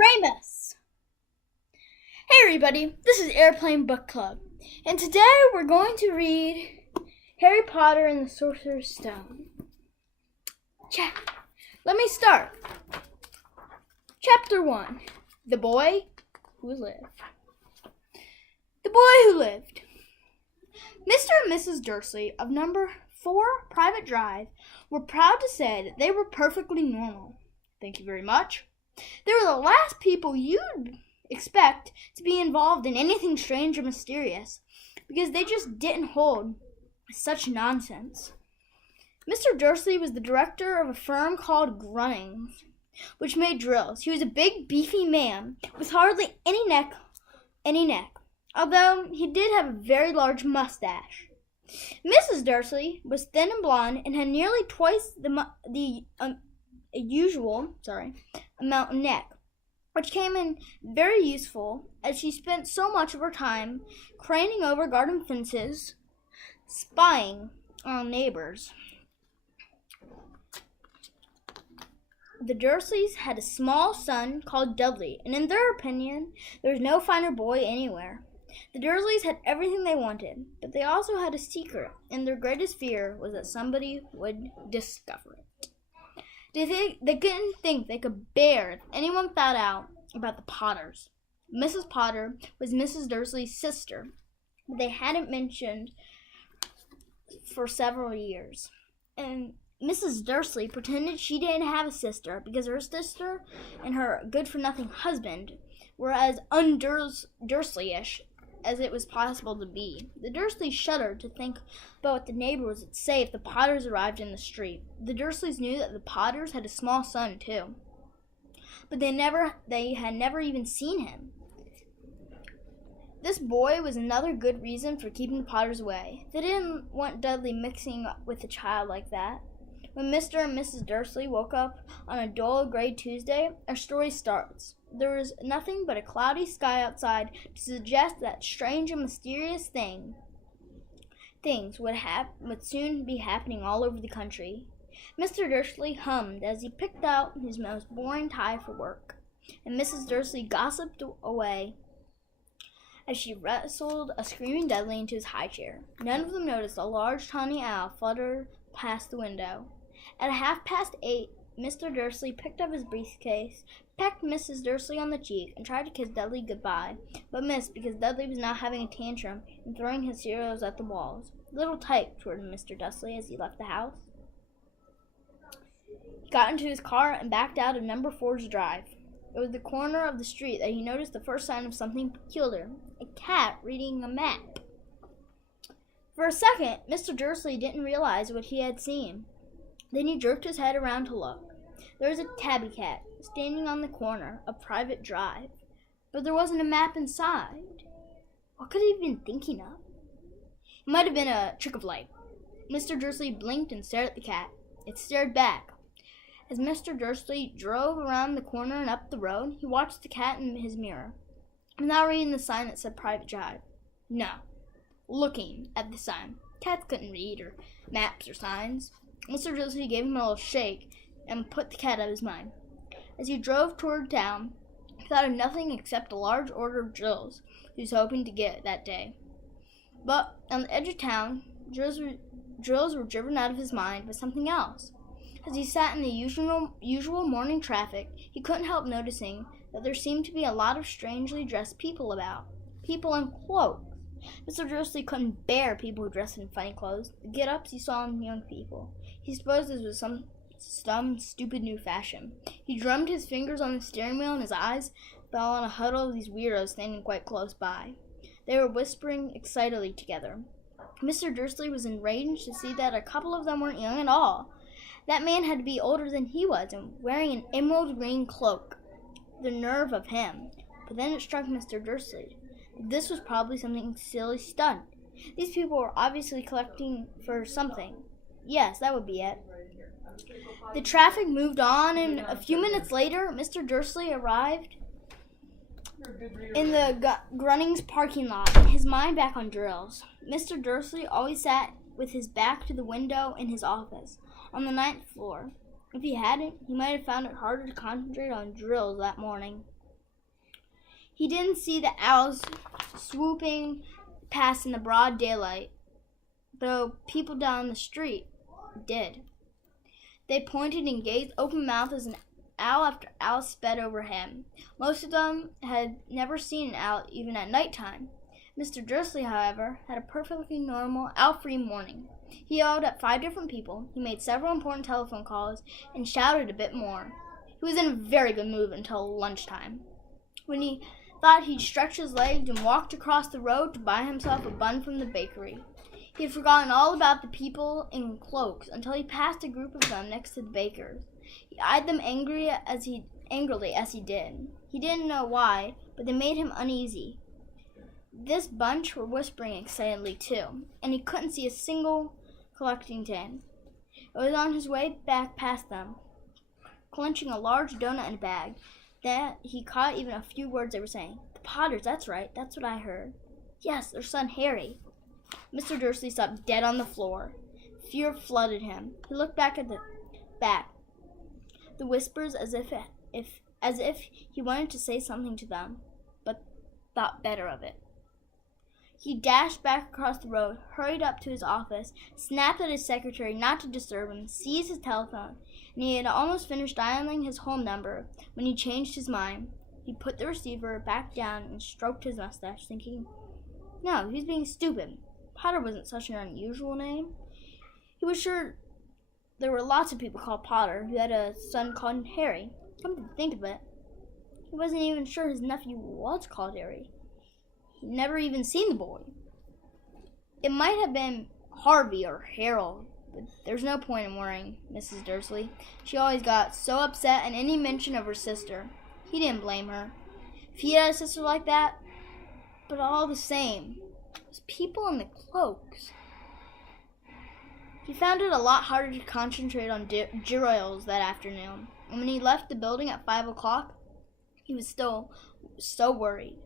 Ramus. Hey everybody, this is Airplane Book Club, and today we're going to read Harry Potter and the Sorcerer's Stone. Let me start. Chapter 1. The Boy Who Lived. The Boy Who Lived. Mr. and Mrs. Dursley of number 4 Private Drive were proud to say that they were perfectly normal. Thank you very much. They were the last people you'd expect to be involved in anything strange or mysterious, because they just didn't hold such nonsense. Mr. Dursley was the director of a firm called Grunnings, which made drills. He was a big, beefy man with hardly any neck, although he did have a very large mustache. Mrs. Dursley was thin and blonde and had nearly twice the usual amount of neck, which came in very useful as she spent so much of her time craning over garden fences, spying on neighbors. The Dursleys had a small son called Dudley, and in their opinion, there was no finer boy anywhere. The Dursleys had everything they wanted, but they also had a secret, and their greatest fear was that somebody would discover it. They couldn't think they could bear if anyone found out about the Potters. Mrs. Potter was Mrs. Dursley's sister, but they hadn't mentioned for several years. And Mrs. Dursley pretended she didn't have a sister because her sister and her good-for-nothing husband were as un-Dursleyish as it was possible to be. The Dursleys shuddered to think about what the neighbors would say if the Potters arrived in the street. The Dursleys knew that the Potters had a small son, too, but they had never even seen him. This boy was another good reason for keeping the Potters away. They didn't want Dudley mixing up with a child like that. When Mr. and Mrs. Dursley woke up on a dull gray Tuesday, our story starts. There was nothing but a cloudy sky outside to suggest that strange and mysterious things would soon be happening all over the country. Mr. Dursley hummed as he picked out his most boring tie for work, and Mrs. Dursley gossiped away as she wrestled a screaming Dudley into his high chair. None of them noticed a large tawny owl flutter past the window. At 8:30, Mr. Dursley picked up his briefcase, pecked Mrs. Dursley on the cheek, and tried to kiss Dudley goodbye, but missed because Dudley was now having a tantrum and throwing his cereals at the walls. "Little tyke," toward Mr. Dursley as he left the house. He got into his car and backed out of number 4's drive. It was the corner of the street that he noticed the first sign of something peculiar: a cat reading a map. For a second, Mr. Dursley didn't realize what he had seen. Then he jerked his head around to look. There was a tabby cat standing on the corner of Private Drive, but there wasn't a map inside. What could he have been thinking of? It might have been a trick of light. Mr. Dursley blinked and stared at the cat. It stared back. As Mr. Dursley drove around the corner and up the road, he watched the cat in his mirror, without reading the sign that said Private Drive. No, looking at the sign. Cats couldn't read or maps or signs. Mr. Dursley gave him a little shake and put the cat out of his mind. As he drove toward town, he thought of nothing except a large order of drills he was hoping to get that day. But on the edge of town, drills were driven out of his mind by something else. As he sat in the usual morning traffic, he couldn't help noticing that there seemed to be a lot of strangely dressed people about. People in cloaks. Mr. Dursley couldn't bear people who dressed in funny clothes. The get-ups he saw in young people. He supposed this was some stupid new fashion. He drummed his fingers on the steering wheel and his eyes fell on a huddle of these weirdos standing quite close by. They were whispering excitedly together. Mr. Dursley was enraged to see that a couple of them weren't young at all. That man had to be older than he was and wearing an emerald green cloak. The nerve of him. But then it struck Mr. Dursley. This was probably something silly stunt. These people were obviously collecting for something. Yes, that would be it. The traffic moved on, and a few minutes later, Mr. Dursley arrived in the Grunnings parking lot, his mind back on drills. Mr. Dursley always sat with his back to the window in his office, on the 9th floor. If he hadn't, he might have found it harder to concentrate on drills that morning. He didn't see the owls swooping past in the broad daylight, though people down the street did. They pointed and gazed open-mouthed as an owl after owl sped over him. Most of them had never seen an owl even at nighttime. Mr. Dursley, however, had a perfectly normal, owl-free morning. He yelled at 5 different people, he made several important telephone calls, and shouted a bit more. He was in a very good mood until lunchtime, when he thought he'd stretch his legs and walked across the road to buy himself a bun from the bakery. He had forgotten all about the people in cloaks until he passed a group of them next to the baker's. He eyed them angrily as he did. He didn't know why, but they made him uneasy. This bunch were whispering excitedly too, and he couldn't see a single collecting tin. It was on his way back past them, clenching a large donut in a bag, that he caught even a few words they were saying. The Potters, that's right, that's what I heard. Yes, their son Harry. Mr. Dursley stopped dead on the floor. Fear flooded him. He looked back at the whispers as if he wanted to say something to them, but thought better of it. He dashed back across the road, hurried up to his office, snapped at his secretary not to disturb him, seized his telephone, and he had almost finished dialing his home number when he changed his mind. He put the receiver back down and stroked his mustache, thinking, no, he was being stupid. Potter wasn't such an unusual name. He was sure there were lots of people called Potter who had a son called Harry. Come to think of it, he wasn't even sure his nephew was called Harry. He'd never even seen the boy. It might have been Harvey or Harold, but there's no point in worrying Mrs. Dursley. She always got so upset at any mention of her sister. He didn't blame her. If he had a sister like that, but all the same, it was people in the cloaks. He found it a lot harder to concentrate on drills that afternoon, and when he left the building at 5 o'clock, he was still so worried.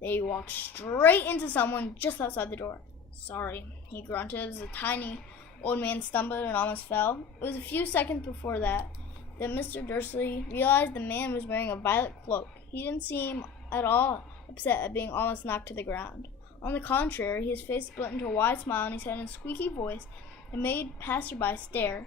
They walked straight into someone just outside the door. Sorry, he grunted as a tiny old man stumbled and almost fell. It was a few seconds before that Mr. Dursley realized the man was wearing a violet cloak. He didn't seem at all upset at being almost knocked to the ground. On the contrary, his face split into a wide smile, and he said in a squeaky voice that made passersby stare,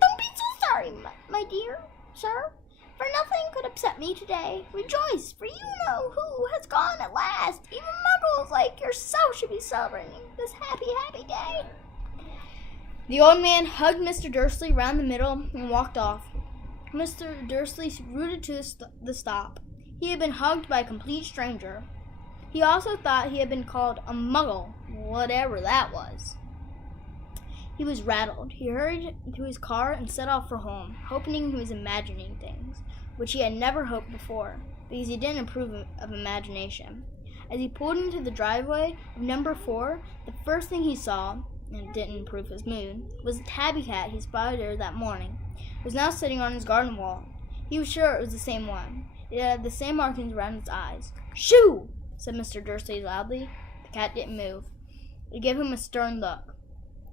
"Don't be so sorry, my dear sir. For nothing could upset me today. Rejoice, for you know who has gone at last. Even muggles like yourself should be celebrating this happy, happy day." The old man hugged Mr. Dursley round the middle and walked off. Mr. Dursley rooted to the stop. He had been hugged by a complete stranger. He also thought he had been called a muggle, whatever that was. He was rattled. He hurried to his car and set off for home, hoping he was imagining things, which he had never hoped before, because he didn't approve of imagination. As he pulled into the driveway of number 4, the first thing he saw, and it didn't improve his mood, was a tabby cat he spotted there that morning. It was now sitting on his garden wall. He was sure it was the same one. It had the same markings around its eyes. "Shoo!" said Mr. Dursley loudly. The cat didn't move. It gave him a stern look.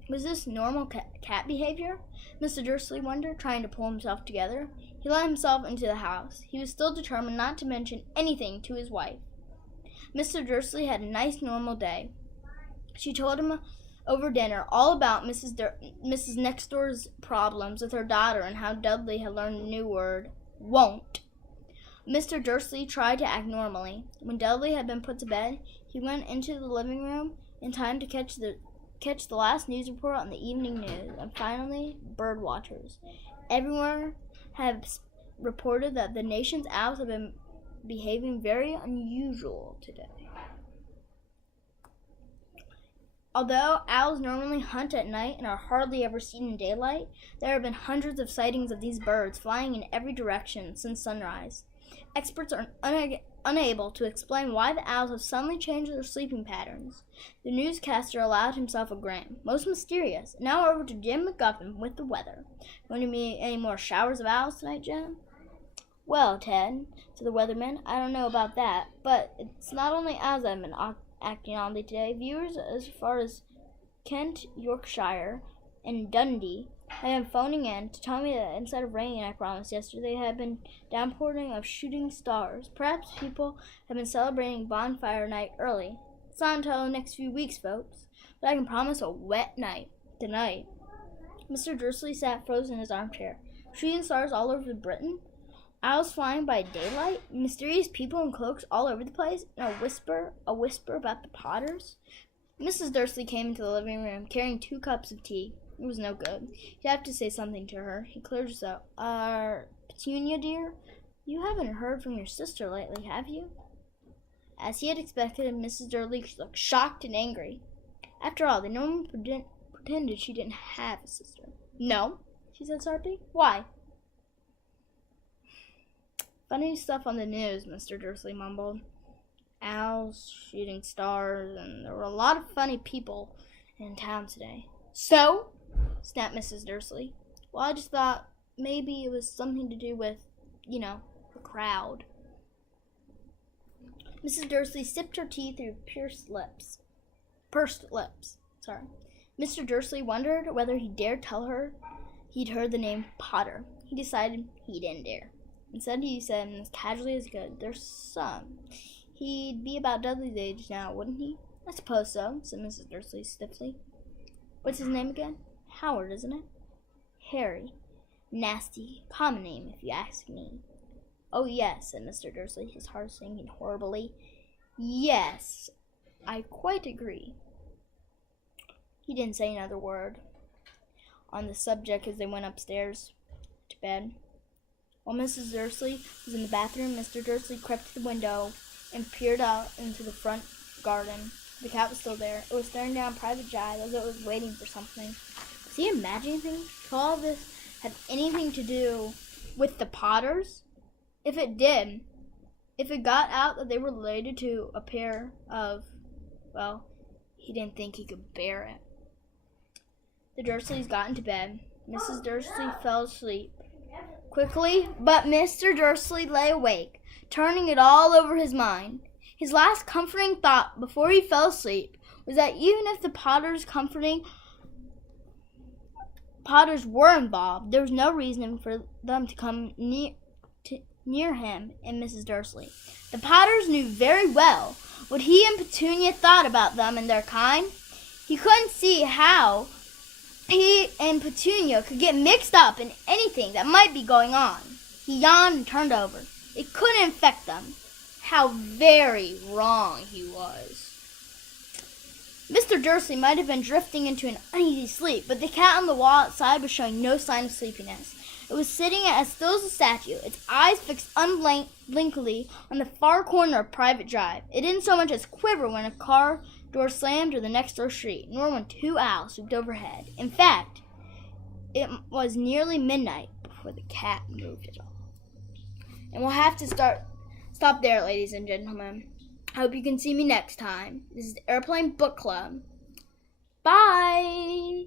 Was this normal cat behavior? Mr. Dursley wondered, trying to pull himself together. He let himself into the house. He was still determined not to mention anything to his wife. Mr. Dursley had a nice normal day. She told him over dinner all about Mrs. Next Door's problems with her daughter and how Dudley had learned the new word, won't. Mr. Dursley tried to act normally. When Dudley had been put to bed, he went into the living room in time to catch the last news report on the evening news, and finally, bird watchers. Everyone had reported that the nation's owls have been behaving very unusual today. Although owls normally hunt at night and are hardly ever seen in daylight, there have been hundreds of sightings of these birds flying in every direction since sunrise. Experts are unable to explain why the owls have suddenly changed their sleeping patterns. The newscaster allowed himself a grin. Most mysterious. Now over to Jim McGuffin with the weather. Going to be any more showers of owls tonight, Jim? Well, Ted, said the weatherman, I don't know about that, but it's not only owls that have been acting oddly today. Viewers as far as Kent, Yorkshire, and Dundee I am phoning in to tell me that instead of raining, I promised yesterday, had been downpouring of shooting stars. Perhaps people have been celebrating bonfire night early. It's not until the next few weeks, folks, but I can promise a wet night tonight. Mr. Dursley sat frozen in his armchair. Shooting stars all over Britain, owls flying by daylight, mysterious people in cloaks all over the place, and a whisper about the Potters. Mrs. Dursley came into the living room carrying 2 cups of tea. It was no good. He'd have to say something to her. He cleared his throat. Petunia, dear, you haven't heard from your sister lately, have you? As he had expected, Mrs. Dursley looked shocked and angry. After all, the woman pretended she didn't have a sister. No, she said sharply. Why? Funny stuff on the news, Mr. Dursley mumbled. Owls, shooting stars, and there were a lot of funny people in town today. So? Snapped Mrs. Dursley. Well, I just thought maybe it was something to do with, the crowd. Mrs. Dursley sipped her tea through pursed lips. Mr. Dursley wondered whether he dared tell her he'd heard the name Potter. He decided he didn't dare. Instead, he said as casually as he could, "There's some. He'd be about Dudley's age now, wouldn't he?" "I suppose so," said Mrs. Dursley stiffly. "What's his name again?" "Howard, isn't it?" "Harry. Nasty, common name, if you ask me." "Oh, yes," said Mr. Dursley, his heart sinking horribly. "Yes, I quite agree." He didn't say another word on the subject as they went upstairs to bed. While Mrs. Dursley was in the bathroom, Mr. Dursley crept to the window and peered out into the front garden. The cat was still there. It was staring down Private Jive as it was waiting for something. Was he imagining things? Could all this have anything to do with the Potters? If it did, if it got out that they were related to a pair of, well, he didn't think he could bear it. The Dursleys got into bed. Mrs. Dursley fell asleep quickly, but Mr. Dursley lay awake, turning it all over his mind. His last comforting thought before he fell asleep was that even if the Potters were involved, there was no reason for them to come near him and Mrs. Dursley. The Potters knew very well what he and Petunia thought about them and their kind. He couldn't see how he and Petunia could get mixed up in anything that might be going on. He yawned and turned over. It couldn't affect them. How very wrong he was. Mr. Dursley might have been drifting into an uneasy sleep, but the cat on the wall outside was showing no sign of sleepiness. It was sitting as still as a statue, its eyes fixed unblinkingly on the far corner of Private Drive. It didn't so much as quiver when a car door slammed or the next door street, nor when 2 owls swooped overhead. In fact, it was nearly midnight before the cat moved at all. And we'll have to stop there, ladies and gentlemen. I hope you can see me next time. This is the Airplane Book Club. Bye!